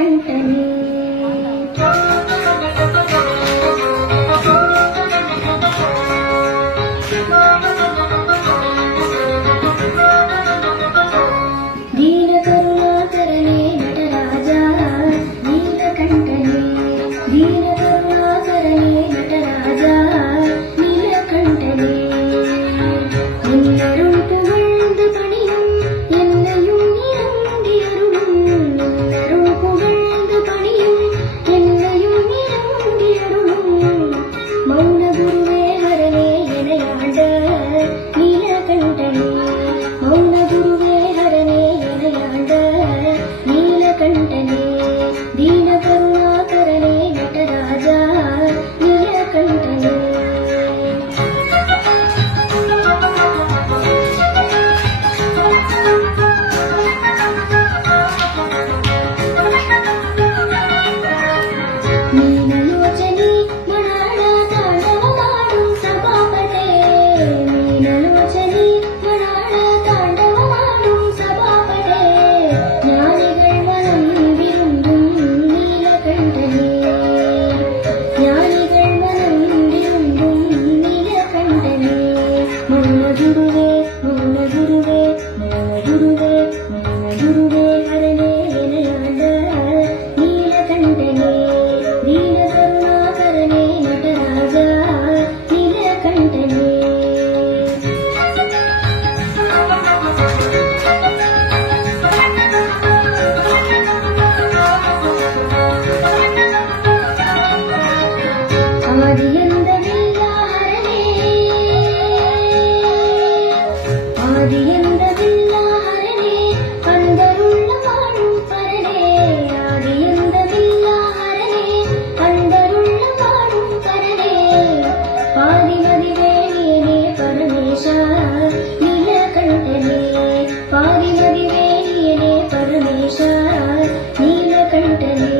நீலகண்டனே दीनकरुणाकरणे नटराजा नीलकण्ठने दीनकरुणाकरणे नटराजा नीलकण्ठने निन्नरुं पुगழ்ந்து பணியும் என்னையும் இறங்கி அருளும் நின்னருள் புகழ்ந்து பணியும் என்னையும் இறங்கி அருளும் மௌன குருவே ஹரனே எனையாண்ட நீலகண்டனே மௌன குருவே ஹரனே எனையாண்ட நீலகண்டனே दीनकरुणाकरणे नटराजा नीलकण्ठने मीनलोचनी मणाळ ताण्डवमाडुं सभापते मीनलोचनी मणाळ ताण्डवमाडुं सभापते ज्ञानिगळ मनम विरुंदुं नीलकण्ठने ज्ञानिगळ मनम विरुंदुं नीलकण्ठने मौन गुरुवे मौन गुरुवे मौन गुरुवे मौन गुरुवे हरने एनयाण्ड नीलकण्ठने दीनकरुणाकरणे नटराजा नीलकण्ठने आदियन्दविल्ला हरने आदियन्दविल्ला हरने अंदरुल्ल माडुं परने आदियन्दविल्ला हरने अंदरुल्ल माडुं परने पादिमदिवेणियने परमेश नीलकण्ठने पादिमदिवेणियने परमेश नीलकण्ठने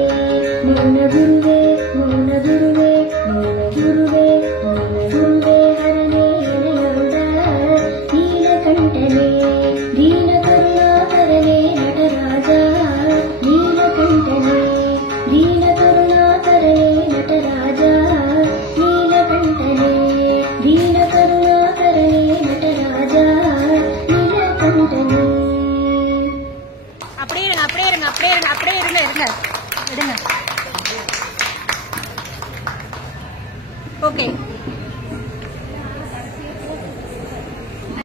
मौन गुरुवे मौन गुरुवे मौन गुरुवे मौन गुरुवे हरने एनयाण्ड नीलकण्ठने दीनकरुणाकरणे नटराजा नीलकण्ठने दीनकरुणाकरणे नटराजा नीलकण्ठने दीनकरुणाकरणे नटराजा नीलकण्ठने அப்படியே இருங்க அப்படியே இருங்க அப்படியே இருங்க அப்படியே இருங்க இருங்க